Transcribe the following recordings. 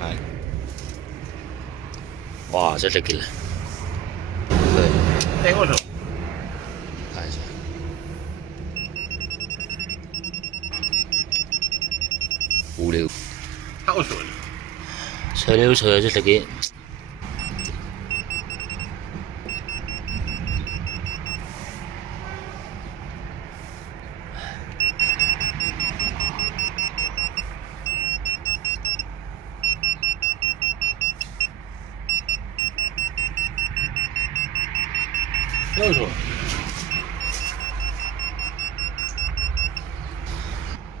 哎，哇，这是给了，对，带过手，看一下，56，好手的，车溜车就是给。 右手，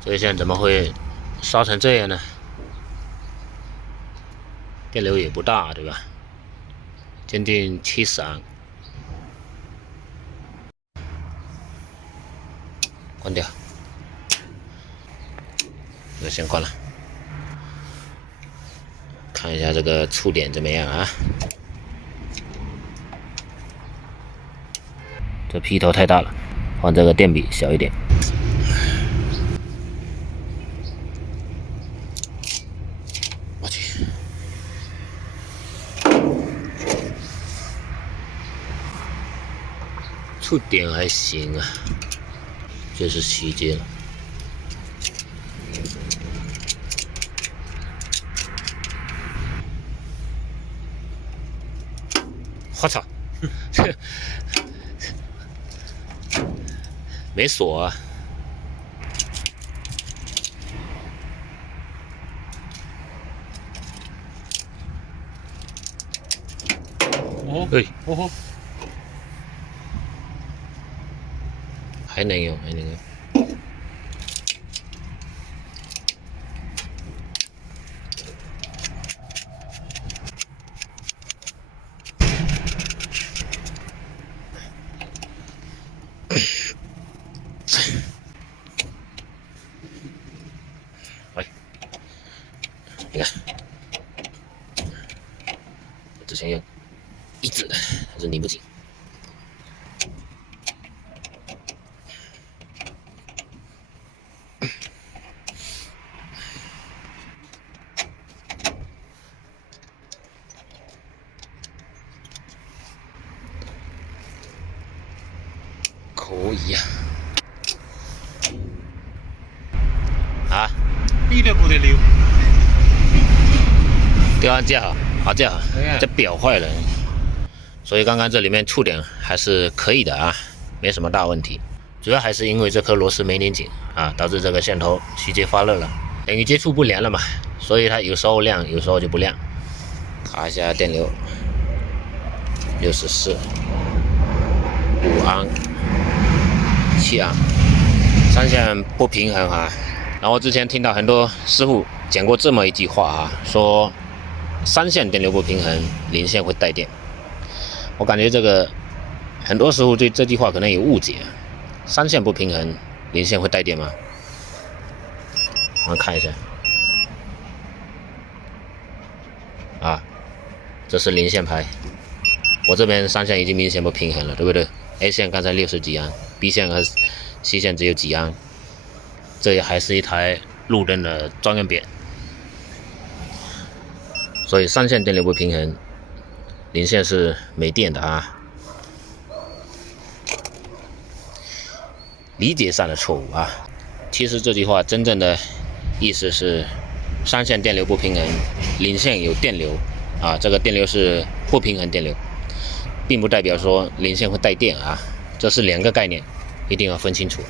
这一线怎么会烧成这样呢？电流也不大，对吧？坚定73，关掉，这个先关了。看一下这个触点怎么样啊？这劈头太大了，换这个电笔小一点。我去，触点还行啊，这是细节了。我操，这没锁啊！哦，哎，哦，还能用，还能用。哎，你看，之前用一指还是拧不紧。可以呀、啊！一点不得溜。吊鞍架好，好架好哎，这表坏了，所以刚刚这里面触点还是可以的啊，没什么大问题。主要还是因为这颗螺丝没拧紧啊，导致这个线头虚接发热了，等于接触不良了嘛，所以它有时候亮，有时候就不亮。卡一下电流，64，5安，7安，三线不平衡啊。然后之前听到很多师傅讲过这么一句话啊，说三线电流不平衡，零线会带电。我感觉这个很多师傅对这句话可能有误解。三线不平衡，零线会带电吗？我们看一下，啊，这是零线牌，我这边三线已经明显不平衡了，对不对 ？A 线刚才60几安 ，B 线和 C 线只有几安，这也还是一台路灯的专用扁。所以三线电流不平衡，零线是没电的啊。理解上的错误啊，其实这句话真正的意思是，三线电流不平衡，零线有电流啊，这个电流是不平衡电流，并不代表说零线会带电啊，这是两个概念，一定要分清楚。